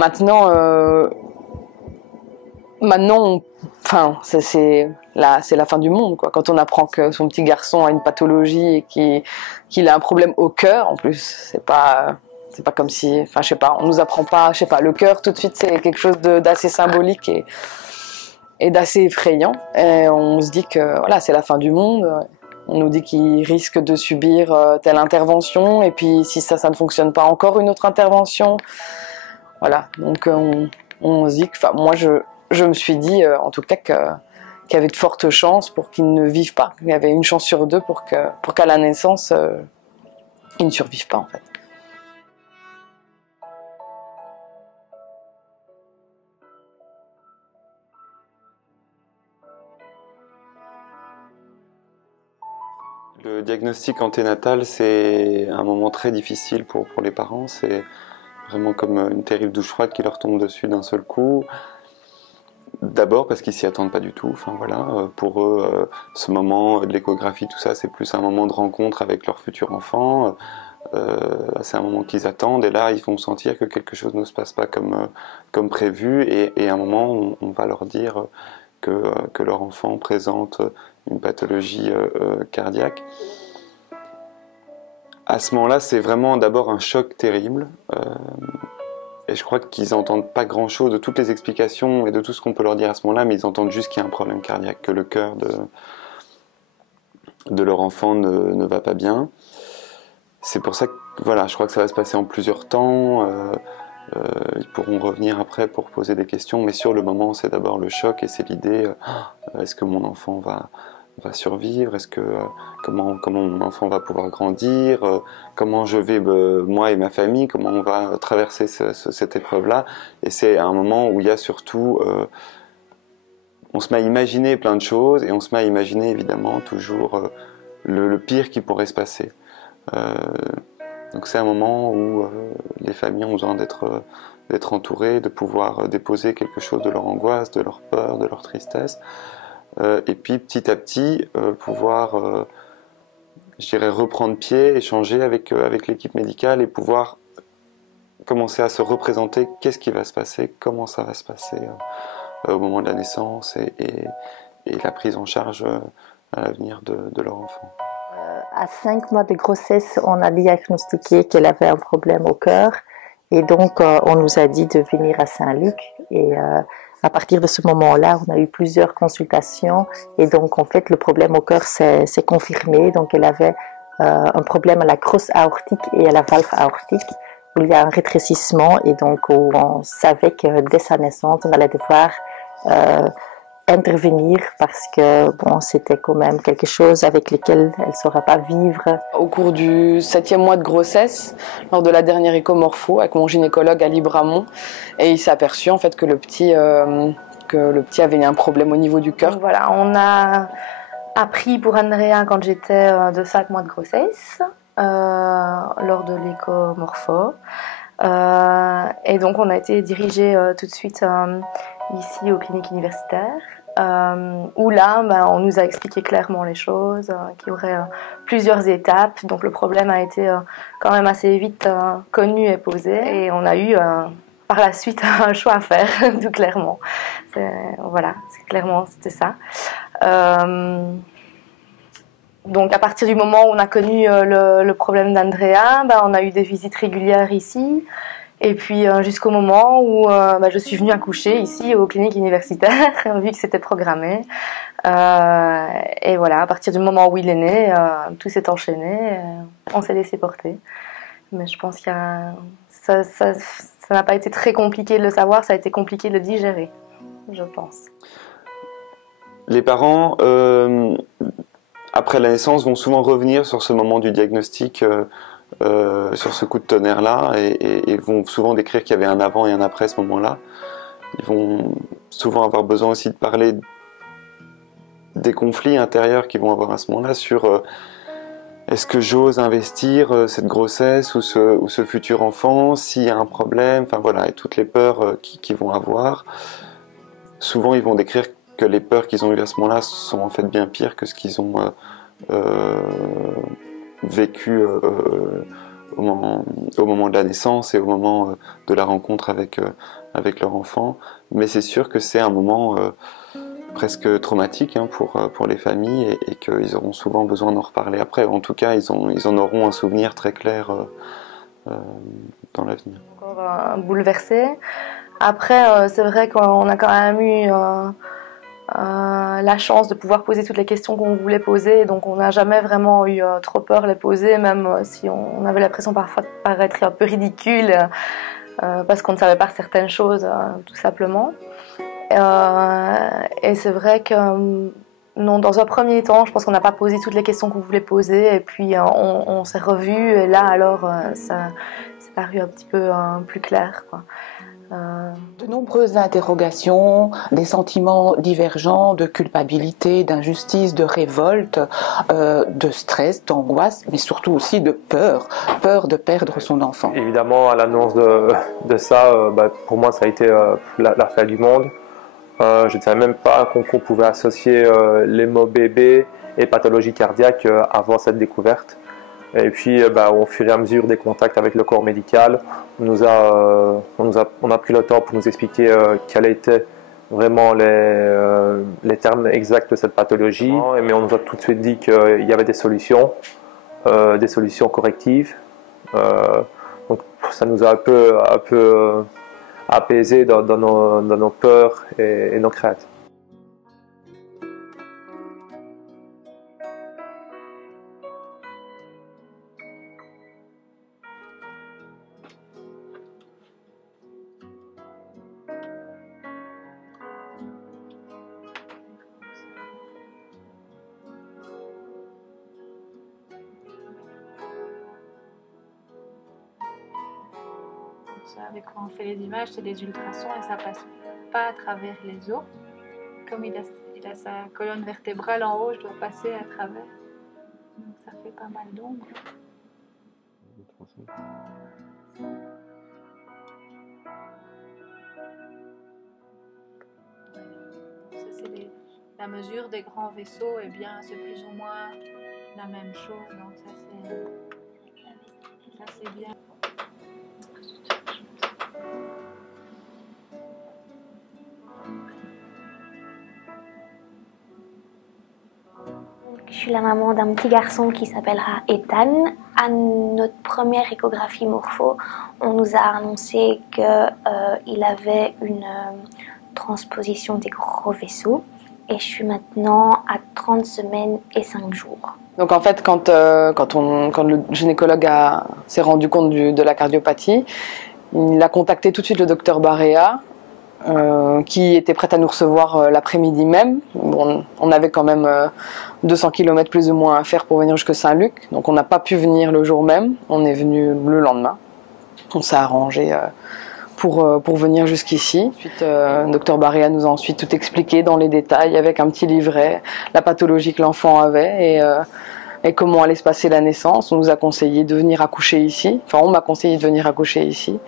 Maintenant, enfin, c'est la fin du monde, quoi. Quand on apprend que son petit garçon a une pathologie et qu'il a un problème au cœur, en plus, c'est pas comme si, enfin, je sais pas, on nous apprend pas, je sais pas, le cœur tout de suite c'est quelque chose d'assez symbolique et d'assez effrayant. Et on se dit que voilà, c'est la fin du monde. On nous dit qu'il risque de subir telle intervention, et puis si ça ne fonctionne pas, encore une autre intervention. Voilà, donc on se dit que, enfin, moi je me suis dit en tout cas qu'il y avait de fortes chances pour qu'ils ne vivent pas. Il y avait une chance sur deux pour qu'à la naissance, ils ne survivent pas en fait. Le diagnostic anténatal, c'est un moment très difficile pour les parents. C'est vraiment comme une terrible douche froide qui leur tombe dessus d'un seul coup. D'abord parce qu'ils s'y attendent pas du tout. Enfin voilà, pour eux, ce moment de l'échographie, tout ça, c'est plus un moment de rencontre avec leur futur enfant. C'est un moment qu'ils attendent, et là, ils vont sentir que quelque chose ne se passe pas comme prévu, et à un moment, on va leur dire que leur enfant présente une pathologie cardiaque. À ce moment-là, c'est vraiment d'abord un choc terrible. Et je crois qu'ils n'entendent pas grand-chose de toutes les explications et de tout ce qu'on peut leur dire à ce moment-là, mais ils entendent juste qu'il y a un problème cardiaque, que le cœur de leur enfant ne va pas bien. C'est pour ça que voilà, je crois que ça va se passer en plusieurs temps. Ils pourront revenir après pour poser des questions, mais sur le moment, c'est d'abord le choc, et c'est l'idée est-ce que mon enfant va survivre, comment mon enfant va pouvoir grandir, comment je vais, moi et ma famille, comment on va traverser cette épreuve-là. Et c'est un moment où il y a surtout, on se met à imaginer plein de choses, et on se met à imaginer évidemment toujours le pire qui pourrait se passer. Donc c'est un moment où les familles ont besoin d'être entourées, de pouvoir déposer quelque chose de leur angoisse, de leur peur, de leur tristesse. Et puis petit à petit pouvoir, je dirais, reprendre pied, échanger avec l'équipe médicale, et pouvoir commencer à se représenter qu'est-ce qui va se passer, comment ça va se passer au moment de la naissance, et la prise en charge à l'avenir de leur enfant. À 5 mois de grossesse, on a diagnostiqué qu'elle avait un problème au cœur, et donc on nous a dit de venir à Saint-Luc, et à partir de ce moment-là, on a eu plusieurs consultations, et donc en fait le problème au cœur s'est confirmé. Donc elle avait un problème à la crosse aortique et à la valve aortique, où il y a un rétrécissement, et donc où on savait que dès sa naissance, on allait devoir intervenir, parce que bon, c'était quand même quelque chose avec lequel elle ne saura pas vivre. Au cours du 7e mois de grossesse, lors de la dernière échomorpho avec mon gynécologue Ali Bramont, et il s'est aperçu en fait que le petit avait un problème au niveau du cœur. Voilà, on a appris pour Andrea quand j'étais de 5 mois de grossesse, lors de l'échomorpho. Et donc on a été dirigé tout de suite ici aux cliniques universitaires, où là on nous a expliqué clairement les choses, qu'il y aurait plusieurs étapes. Donc le problème a été quand même assez vite connu et posé, et on a eu par la suite un choix à faire, tout clairement. Voilà, clairement c'était ça. Donc à partir du moment où on a connu le problème d'Andrea, on a eu des visites régulières ici, et puis jusqu'au moment où je suis venue accoucher ici aux cliniques universitaires, vu que c'était programmé. Et voilà, à partir du moment où il est né, tout s'est enchaîné, on s'est laissé porter. Mais je pense que ça n'a pas été très compliqué de le savoir, ça a été compliqué de le digérer, je pense. Les parents, après la naissance, vont souvent revenir sur ce moment du diagnostic, sur ce coup de tonnerre-là, et vont souvent décrire qu'il y avait un avant et un après ce moment-là. Ils vont souvent avoir besoin aussi de parler des conflits intérieurs qu'ils vont avoir à ce moment-là, sur est-ce que j'ose investir cette grossesse ou ce futur enfant, s'il y a un problème, enfin voilà, et toutes les peurs qu'ils vont avoir. Souvent ils vont décrire que les peurs qu'ils ont eues à ce moment-là sont en fait bien pires que ce qu'ils ont vécu au moment de la naissance et au moment de la rencontre avec leur enfant. Mais c'est sûr que c'est un moment presque traumatique hein, pour les familles et qu'ils auront souvent besoin d'en reparler après. En tout cas, ils en auront un souvenir très clair dans l'avenir. Encore bouleversé. Après, c'est vrai qu'on a quand même eu la chance de pouvoir poser toutes les questions qu'on voulait poser, donc on n'a jamais vraiment eu trop peur de les poser, même si on avait l'impression parfois de paraître un peu ridicule parce qu'on ne savait pas certaines choses, tout simplement. Et c'est vrai que non, dans un premier temps, je pense qu'on n'a pas posé toutes les questions qu'on voulait poser, et puis on s'est revus, et là alors ça c'est paru un petit peu plus clair, quoi. De nombreuses interrogations, des sentiments divergents de culpabilité, d'injustice, de révolte, de stress, d'angoisse, mais surtout aussi de peur de perdre son enfant. Évidemment, à l'annonce de ça, pour moi ça a été la fin du monde. Je ne savais même pas qu'on pouvait associer les mots bébé et pathologie cardiaque avant cette découverte. Et puis, au fur et à mesure des contacts avec le corps médical, on a pris le temps pour nous expliquer quels étaient vraiment les termes exacts de cette pathologie. Mais on nous a tout de suite dit qu'il y avait des solutions correctives. Donc, ça nous a un peu apaisés dans nos peurs et nos craintes. Avec quand on fait les images, c'est des ultrasons et ça passe pas à travers les os. Comme il a sa colonne vertébrale en haut, je dois passer à travers. Donc ça fait pas mal d'ombre. La mesure des grands vaisseaux, eh bien, c'est plus ou moins la même chose. Donc ça c'est bien. Je suis la maman d'un petit garçon qui s'appellera Ethan. À notre première échographie morpho, on nous a annoncé qu'il avait une transposition des gros vaisseaux. Et je suis maintenant à 30 semaines et 5 jours. Donc en fait, quand le gynécologue s'est rendu compte de la cardiopathie, il a contacté tout de suite le docteur Barea, qui était prête à nous recevoir l'après-midi même. Bon, on avait quand même 200 km plus ou moins à faire pour venir jusque Saint-Luc, donc on n'a pas pu venir le jour même, on est venu le lendemain. On s'est arrangé pour venir jusqu'ici. Ensuite, Dr Barea nous a ensuite tout expliqué dans les détails avec un petit livret, la pathologie que l'enfant avait et comment allait se passer la naissance. On nous a conseillé de venir accoucher ici, enfin on m'a conseillé de venir accoucher ici.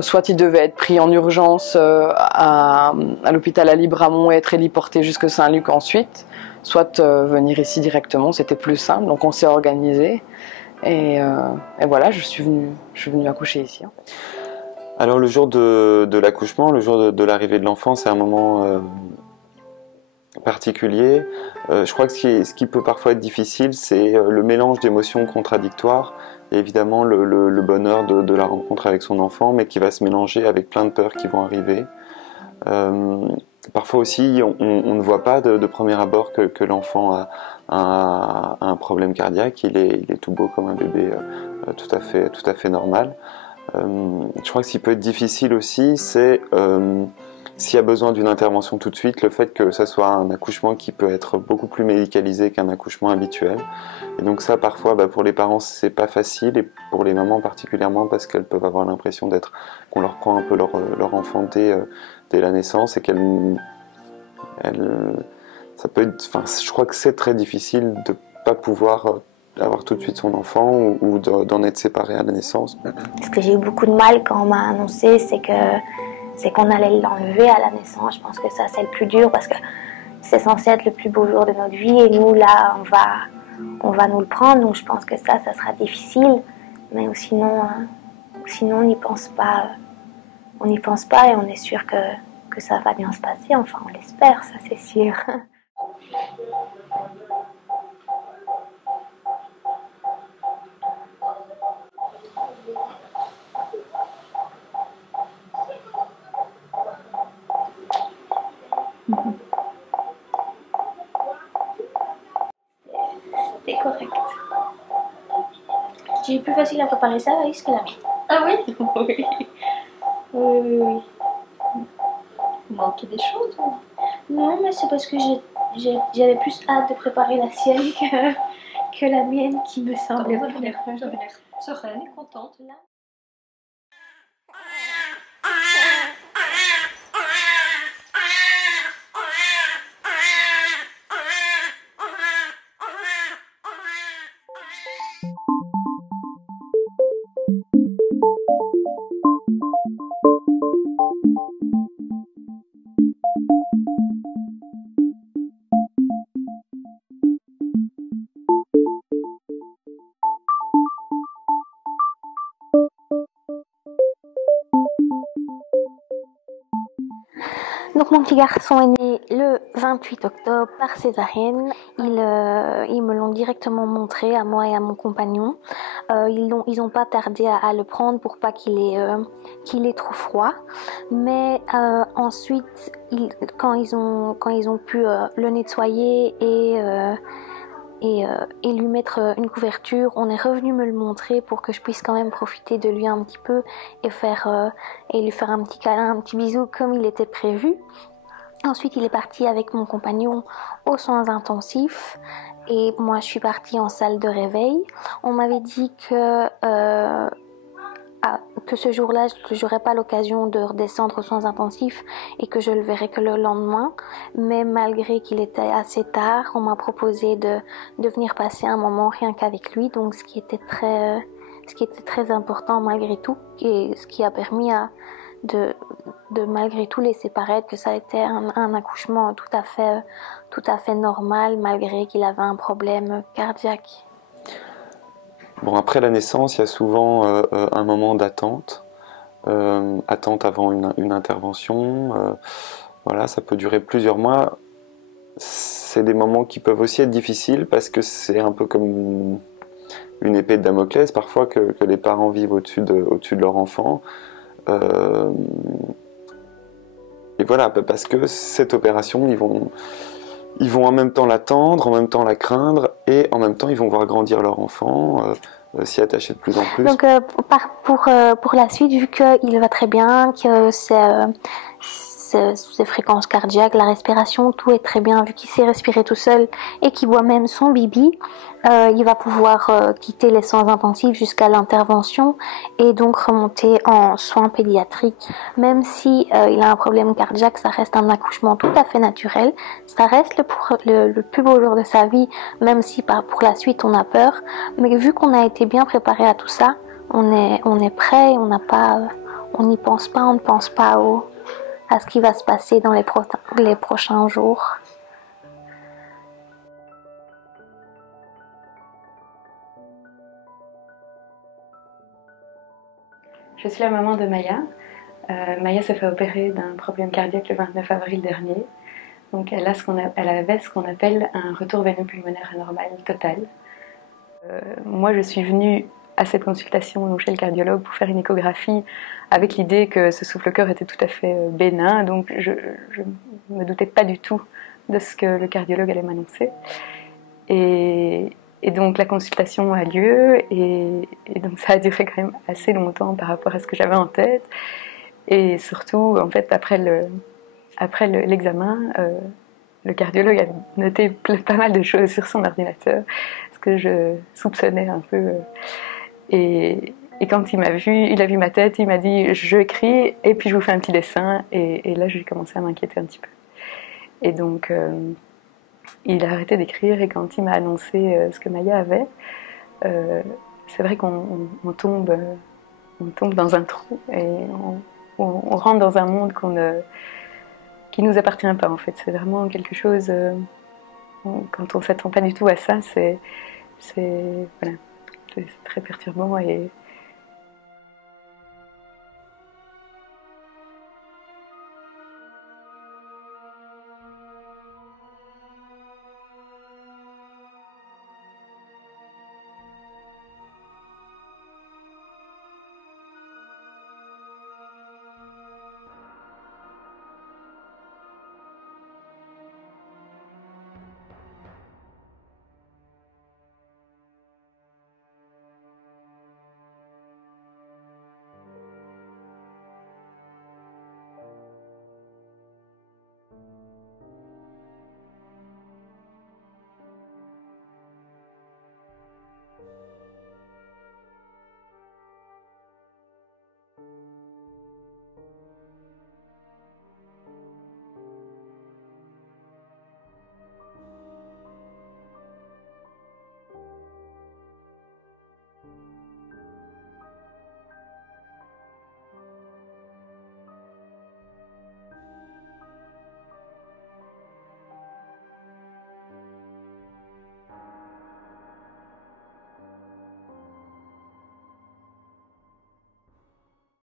Soit il devait être pris en urgence à l'hôpital à Libramont et être héliporté jusque Saint-Luc ensuite, soit venir ici directement, c'était plus simple, donc on s'est organisé et voilà, je suis venue accoucher ici. Alors le jour de l'accouchement, le jour de l'arrivée de l'enfant, c'est un moment particulier. Je crois que ce qui peut parfois être difficile, c'est le mélange d'émotions contradictoires. Et évidemment le bonheur de la rencontre avec son enfant, mais qui va se mélanger avec plein de peurs qui vont arriver. Parfois aussi, on ne voit pas de premier abord que l'enfant a un problème cardiaque. Il est tout beau comme un bébé, tout à fait normal. Je crois que ce qui peut être difficile aussi, c'est s'il y a besoin d'une intervention tout de suite, le fait que ça soit un accouchement qui peut être beaucoup plus médicalisé qu'un accouchement habituel. Et donc ça, parfois, pour les parents, c'est pas facile, et pour les mamans particulièrement, parce qu'elles peuvent avoir l'impression qu'on leur prend un peu leur enfant dès la naissance, et ça peut être, je crois que c'est très difficile de pas pouvoir avoir tout de suite son enfant ou d'en être séparé à la naissance. Ce que j'ai eu beaucoup de mal quand on m'a annoncé, c'est qu'on allait l'enlever à la naissance. Je pense que ça, c'est le plus dur, parce que c'est censé être le plus beau jour de notre vie, et nous, là, on va nous le prendre. Donc je pense que ça sera difficile. Mais sinon on n'y pense pas. On n'y pense pas et on est sûr que ça va bien se passer. Enfin, on l'espère, ça c'est sûr. C'était correct. J'ai eu plus facile à préparer ça, Alice, que la mienne. Ah oui? Oui. Oui. Vous manquez des choses ou... Non, mais c'est parce que j'avais plus hâte de préparer la sienne que la mienne qui me semblait Vous avez l'air sereine et contente. Donc mon petit garçon est né le 28 octobre par césarienne. Ils me l'ont directement montré à moi et à mon compagnon. Ils ont pas tardé à le prendre pour pas qu'il ait trop froid. Mais ensuite, quand ils ont pu le nettoyer et lui mettre une couverture, on est revenu me le montrer pour que je puisse quand même profiter de lui un petit peu et lui faire un petit câlin, un petit bisou comme il était prévu. Ensuite, il est parti avec mon compagnon aux soins intensifs et moi je suis partie en salle de réveil. On m'avait dit que ce jour-là, je n'aurais pas l'occasion de redescendre aux soins intensifs et que je le verrais que le lendemain. Mais malgré qu'il était assez tard, on m'a proposé de venir passer un moment rien qu'avec lui, donc ce qui était très important malgré tout, et ce qui a permis de malgré tout laisser paraître que ça a été un accouchement tout à fait normal, malgré qu'il avait un problème cardiaque. Bon, après la naissance, il y a souvent un moment d'attente, attente avant une intervention. Voilà, ça peut durer plusieurs mois. C'est des moments qui peuvent aussi être difficiles parce que c'est un peu comme une épée de Damoclès parfois que les parents vivent au-dessus de leur enfant. Et voilà, parce que cette opération, ils vont en même temps l'attendre, en même temps la craindre, et en même temps ils vont voir grandir leur enfant, s'y attacher de plus en plus. Donc pour la suite, vu qu'il va très bien, que ses fréquences cardiaques, la respiration, tout est très bien, vu qu'il sait respirer tout seul et qu'il boit même son bibi, il va pouvoir quitter les soins intensifs jusqu'à l'intervention et donc remonter en soins pédiatriques. Même si il a un problème cardiaque, ça reste un accouchement tout à fait naturel, ça reste le plus beau jour de sa vie, même si pour la suite on a peur. Mais vu qu'on a été bien préparé à tout ça, on est prêt, on n'y pense pas, on ne pense pas à ce qui va se passer dans les prochains jours. Je suis la maman de Maya. Maya s'est fait opérer d'un problème cardiaque le 29 avril dernier. Donc elle avait ce qu'on appelle un retour veino-pulmonaire anormal total. Moi je suis venue à cette consultation donc chez le cardiologue pour faire une échographie avec l'idée que ce souffle-cœur était tout à fait bénin, donc je ne me doutais pas du tout de ce que le cardiologue allait m'annoncer. Et donc la consultation a lieu et donc ça a duré quand même assez longtemps par rapport à ce que j'avais en tête. Et surtout, en fait, après l'examen, le cardiologue a noté pas mal de choses sur son ordinateur, ce que je soupçonnais un peu. Et quand il a vu ma tête, il m'a dit « je crie et puis je vous fais un petit dessin ». Et là, j'ai commencé à m'inquiéter un petit peu. Et donc, il a arrêté d'écrire et quand il m'a annoncé ce que Maya avait, c'est vrai qu'on tombe dans un trou et on rentre dans un monde qui ne nous appartient pas en fait. C'est vraiment quelque chose, quand on ne s'attend pas du tout à ça, c'est très perturbant et